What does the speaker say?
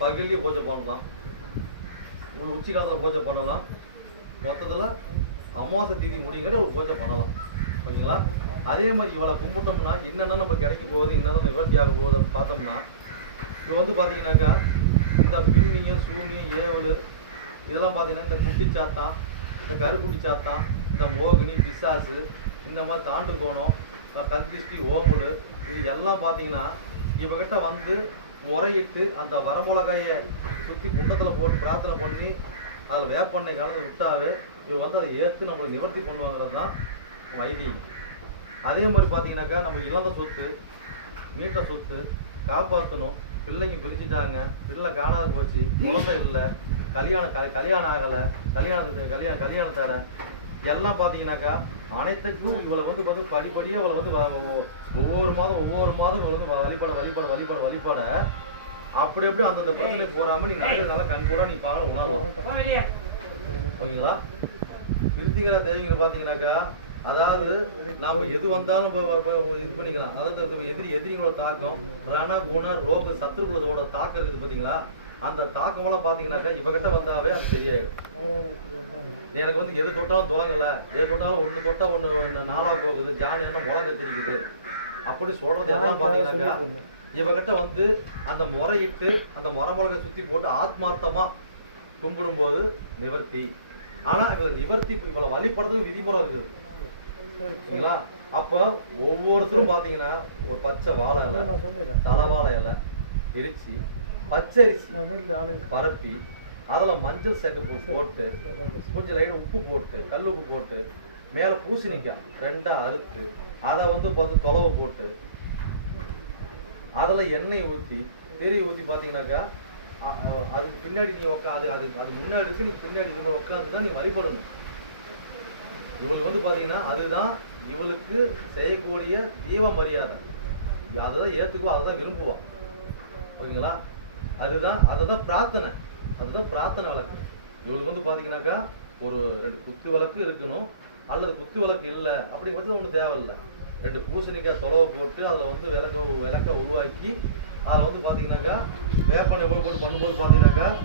பகலிலேயே பூஜை பண்ணலாம், உச்சி காலத்தில் பூஜை பண்ணலாம், மொத்தத்தில் அமாவாசை திதி முடிக்கிற ஒரு பூஜை பண்ணலாம். ஓகேங்களா? அதே மாதிரி இவளை கும்பிட்டோம்னா என்னென்ன நம்ம கிடைக்க போகுது, என்னென்ன நிவர்த்தி ஆக போகுதுன்னு பார்த்தோம்னா, இப்போ வந்து பார்த்தீங்கன்னாக்கா இந்த பின்னியும் சூனியம் ஏவல் இதெல்லாம் பார்த்தீங்கன்னா இந்த குட்டிச்சாத்தான், இந்த கருக்குட்டி சாத்தான், இந்த மோகினி பிசாசு, இந்த மாதிரி தாண்டு கோணம், கத்திஷ்டி ஓமுடு, இது எல்லாம் பார்த்தீங்கன்னா இவகிட்ட வந்து முறையிட்டு அந்த வரமிளகாயை சுற்றி குண்டத்தில் போட்டு பிரார்த்தனை பண்ணி அதில் வேப்பெண்ணை கலந்து விட்டாவே இவ வந்து அதை ஏற்று நம்மளுக்கு நிவர்த்தி பண்ணுவாங்கிறது தான் ஐதீகம். அதே மாதிரி பார்த்தீங்கன்னாக்கா நம்ம இழந்த சொத்து, மீட்ட சொத்து காப்பாற்றணும். பிள்ளைங்க பிரிச்சுட்டாங்க, பிள்ளை காணாத போச்சு, குழந்தை இல்லை, கல்யாணம் ஆகலை, கல்யாணத்தோட எல்லாம் பார்த்தீங்கன்னாக்கா அனைத்துக்கும் இவளை வந்து பார்த்து படிப்படியாக இவளை வந்து ஒவ்வொரு மாதம் இவளை வந்து வழிபட அப்படி அந்தந்த பிரச்சனை போறாம நீ நல்ல கண் கூட நீ பார்க்க உணரலாம். ஓகேங்களா? கிருத்திகரா தேவிங்க பார்த்தீங்கன்னாக்கா அதாவது நாம எது வந்தாலும் இது பண்ணிக்கலாம். அதாவது எதிரிங்களோட தாக்கம், ரண குண ரோக சத்ருகளோட தாக்கம் இருக்குது பார்த்தீங்களா? அந்த தாக்கமெல்லாம் பார்த்தீங்கன்னாக்கா இவகிட்ட வந்தாவே அது தெரியாயிடும். எனக்கு வந்து எது தொட்டாலும் தொடங்கலை, எது தொட்டாலும் ஒன்று தொட்டா ஒன்று நாளாக போகுது, ஜான் என்ன முளங்க தெரியுது அப்படி சொல்றது எல்லாம் பார்த்தீங்கன்னாக்கா இவகிட்ட வந்து அந்த முறையிட்டு அந்த முறைமுறை சுற்றி போட்டு ஆத்மார்த்தமா கும்பிடும் போது நிவர்த்தி. ஆனா இவளை நிவர்த்தி இவளை வழிபடுறதுக்கு விதிமுறை இருக்குது. சரிங்களா? அப்போ ஒவ்வொருத்தரும் பார்த்தீங்கன்னா ஒரு பச்சை வாழை இலை, தலைவாழை இலை எரிச்சு பச்சரிசி பரப்பி அதில் மஞ்சள் சேர்த்து போட்டு கொஞ்சம் லைட்டாக உப்பு போட்டு கல் உப்பு போட்டு மேலே பூசணிக்காய் ரெண்டாக அறுத்து அதை வந்து பார்த்து தொலைவை போட்டு அதில் எண்ணெய் ஊற்றி ஊற்றி பார்த்தீங்கன்னாக்கா அதுக்கு பின்னாடி நீ அது முன்னாடி இருக்கு, நீ பின்னாடி இருந்து உட்காந்து தான் நீ வழிபடணும். இவளுக்கு வந்து பார்த்தீங்கன்னா அதுதான் இவளுக்கு செய்யக்கூடிய தீப மரியாதை. அதுதான் ஏற்றுக்குவா, அதுதான் விரும்புவான். ஓகேங்களா? அதுதான் பிரார்த்தனை, அதுதான் பிரார்த்தனை விளக்கு. இவளுக்கு வந்து பார்த்தீங்கன்னாக்கா ஒரு 2 குத்து விளக்கு இருக்கணும், அல்லது குத்து விளக்கு இல்லை அப்படிங்கிறது ஒன்றும் தேவையில்லை. 2 பூசணிக்காய் தொலைவை போட்டு அதில் வந்து விளக்க உருவாக்கி அதில் வந்து பார்த்தீங்கன்னாக்கா வேப்பனை போட்டு பண்ணும்போது பார்த்தீங்கன்னாக்கா